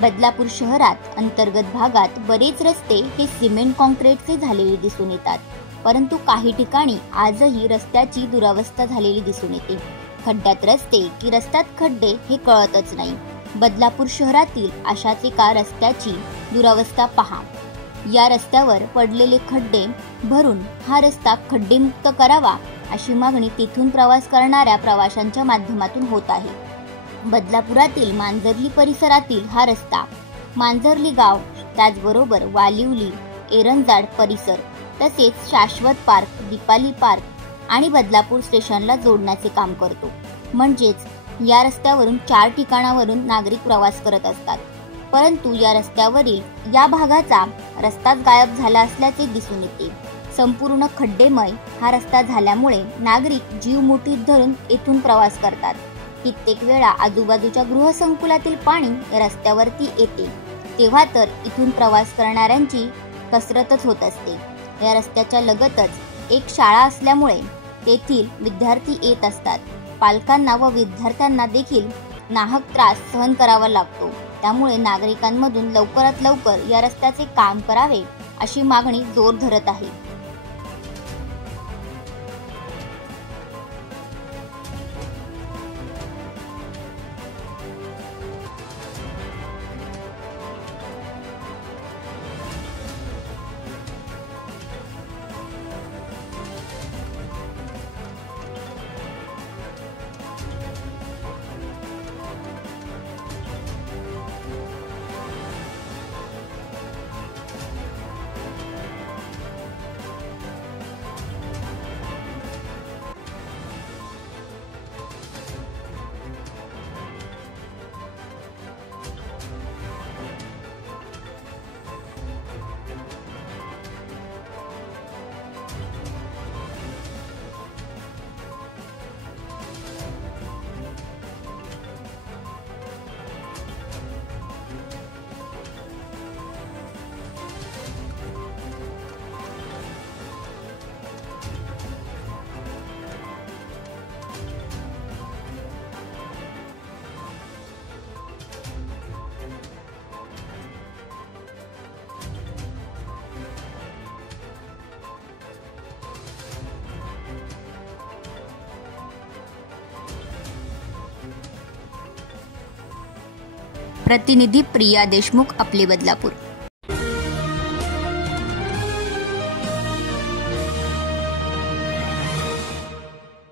बदलापूर शहरात अंतर्गत भागात बरेच रस्ते हे सिमेंट कॉन्क्रीटचे झालेले दिसून येतात, परंतु काही ठिकाणी आजही रस्त्याची दुरावस्था झालेली दिसून येते. खड्ड्यात रस्ते की रस्त्यात खड्डे हे कळतच नाही. बदलापूर शहरातील अशाच एका रस्त्याची दुरावस्था पहा. या रस्त्यावर पडलेले खड्डे भरून हा रस्ता खड्डेमुक्त करावा अशी मागणी तिथून प्रवास करणाऱ्या प्रवाशांच्या माध्यमातून होत आहे. बदलापुरातील मांजर्ली परिसरातील हा रस्ता मांजर्ली गाव, त्याचबरोबर वालिवली, एरंजाड परिसर तसेच शाश्वत पार्क, दीपाली पार्क आणि बदलापूर स्टेशनला जोडण्याचे काम करतो. म्हणजेच या रस्त्यावरून 4 ठिकाणावरून नागरिक प्रवास करत असतात, परंतु या रस्त्यावरील या भागाचा रस्ताच गायब झाला असल्याचे दिसून येते. संपूर्ण खड्डेमय हा रस्ता झाल्यामुळे नागरिक जीव मुठीत धरून येथून प्रवास करतात. कित्येक वेळा आजूबाजूच्या गृहसंकुलातील पाणी रस्त्यावरती येते, तेव्हा तर इथून प्रवास करणाऱ्यांची कसरतच होत असते. या रस्त्याच्या लगतच एक शाळा असल्यामुळे तेथील विद्यार्थी येत असतात. पालकांना व विद्यार्थ्यांना देखील नाहक त्रास सहन करावा लागतो. त्यामुळे नागरिकांमधून लवकरात लवकर या रस्त्याचे काम करावे अशी मागणी जोर धरत आहे. प्रतिनिधी प्रिया देशमुख, आपले बदलापूर.